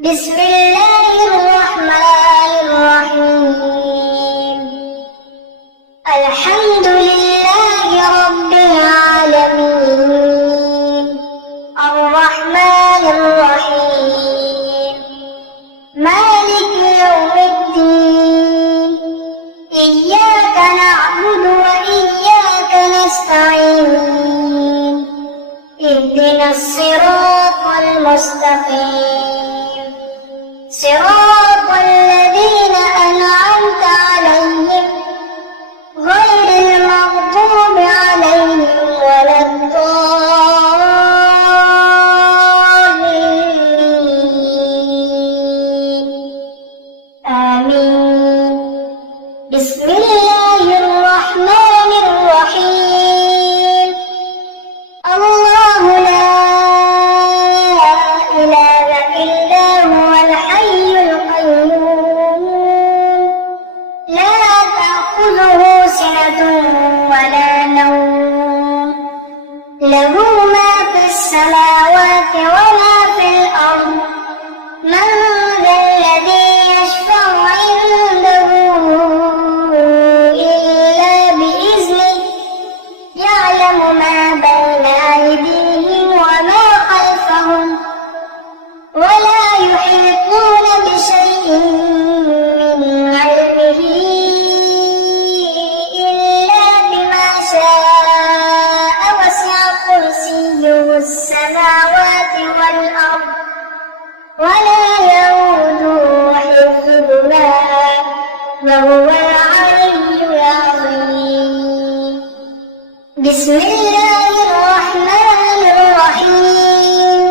بسم الله الرحمن الرحيم. الحمد لله رب العالمين، الرحمن الرحيم، مالك يوم الدين. إياك نعبد وإياك نستعين. اهدنا الصراط المستقيم، صراط الذين أنعمت عليهم غير المغضوب عليهم ولا الضالين. آمين. بسم الله الرحمن الرحيم. الله لا إله إلا هو الحي القيوم، لا تأخذه سنة ولا نوم، له ما في السماوات وما في الأرض. من ذا الذي يشفع عنده إلا بإذنه، يعلم ما بين أيديهم وما خلفهم، ولا يحيطون بشيء من علمه إلا بما شاء. وسع كرسيه السماوات والأرض، ولا يئوده حفظهما، وهو العلي العظيم. بسم الله الرحمن الرحيم.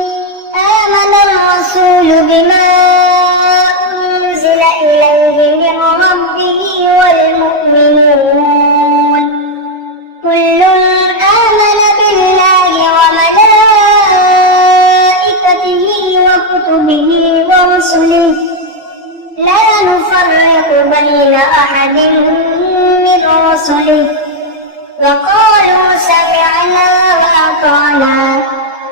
آمن الرسول بما أنزل إليه من ربه والمؤمنون، كل آمن بالله وملائكته وكتبه ورسله، لا نفرق بين أحد من رسله، وقالوا سمعنا وأطعنا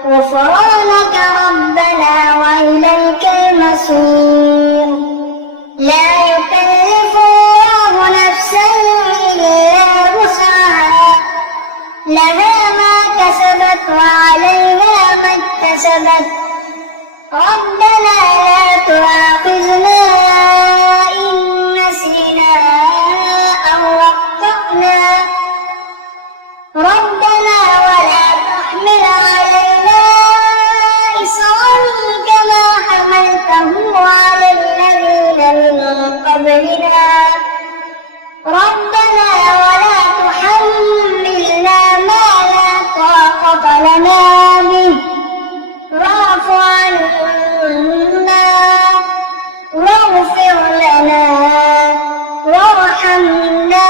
غفرانك ربنا وإليك المصير. لا يكلف الله نفسا إلا وسعها، لها ما كسبت وعليها ما اكتسبت. ربنا لا تؤاخذنا إن نسينا أو أخطأنا، ربنا ولا تحمل علينا إصرا كما حملته على الذين من قبلنا، ربنا ولا تحملنا ما لا طاقة لنا به، واعف عنا واغفر لنا وارحمنا،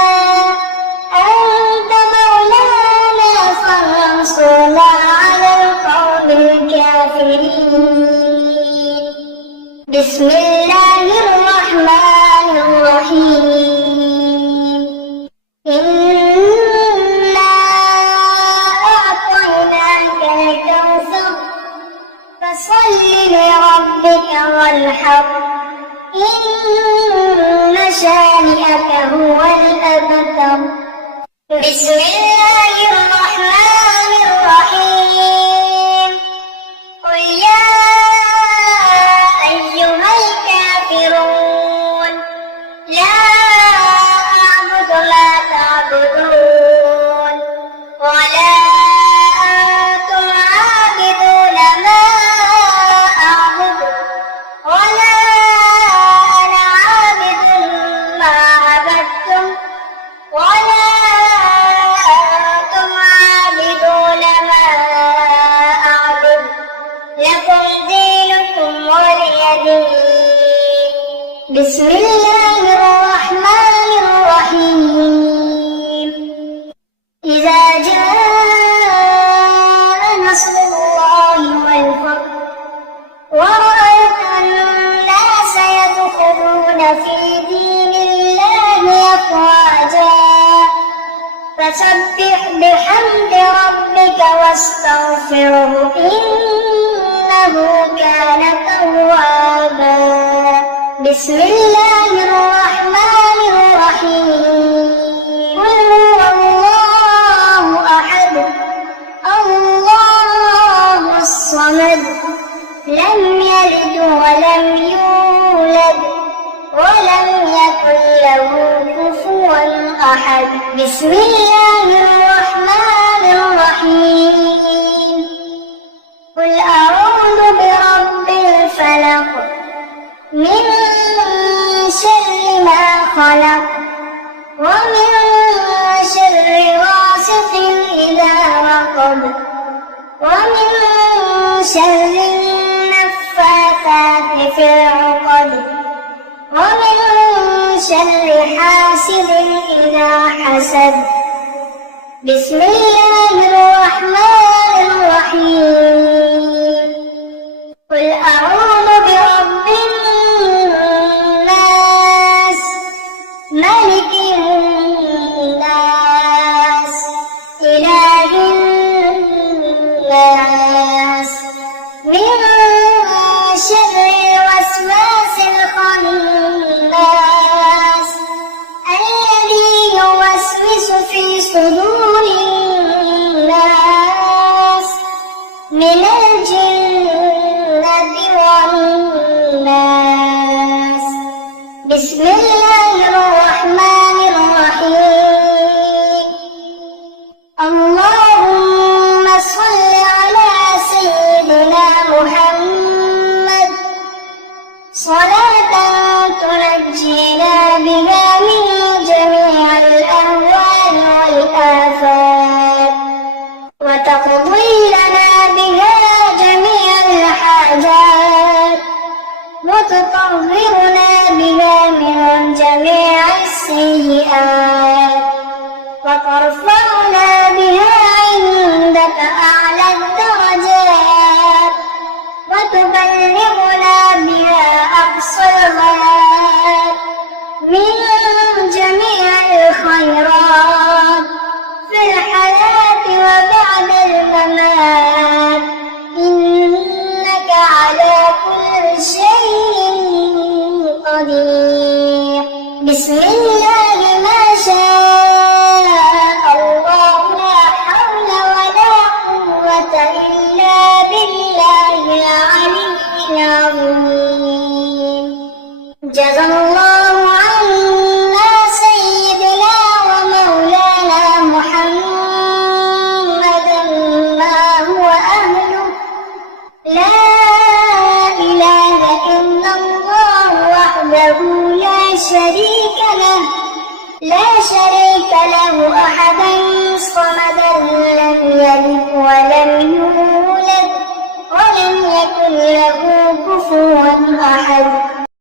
أنت مولانا فانصرنا على القوم الكافرين. بسم الله الرحمن الرحيم. إنا أعطيناك الكوثر، فصل لربك وانحر، إن شانئك هو الأبتر. بسم الله الرحمن الرحيم. قل يا أيها الكافرون، لا أعبد ما تعبدون، ولا أنتم عابدون ما أعبد، ولا أنا عابد ما عبدتم، ولا أنتم عابدون ما أعبد، لكم دينكم ولي دين. بسم الله الرحمن الرحيم. إذا جاء نصر الله والفتح، ورأيت الناس يدخلون في دين الله أفواجا، فسبح بحمد ربك واستغفره إنه كان توابا. بسم الله الرحمن الرحيم قل هو الله أحد الله الصمد لم يلد ولم يولد ولم يكن له كفوا أحد بسم الله الرحمن الرحيم قل أعوذ برب الفلق من شر ما خلق ومن شر غاسق إذا وقب ومن شر النفاثات في العقد ومن شر حاسد إذا حسد بسم الله الرحمن الرحيم قل أعوذ برب الناس ملك الناس إله الناس من شر الوسواس الخناس الذي يوسوس في صدور الناس من الجنة والناس بسم الله الرحمن الرحيم اللهم صل على سيدنا محمد صلاة تنجينا بها من جميع الأهوال والآفات وتقضي لنا بها جميع الحاجات وتطهرنا بها من جميع السيئات وترفعنا بها عندك أعلى الدرجات وتبلغنا بها أقصى الغايات من جميع الخيرات في الحياة وبعد الممات إنك على كل شيء قدير بسم الله ما شاء الله لا حول ولا قوة إلا بالله العلي العظيم جزا الله عنا سيدنا ومولانا محمدا ما هو أهله لا إله إلا الله وحده لا شريك له أحدا صمدا لم يلد ولم يولد ولم يكن له كفوا أحد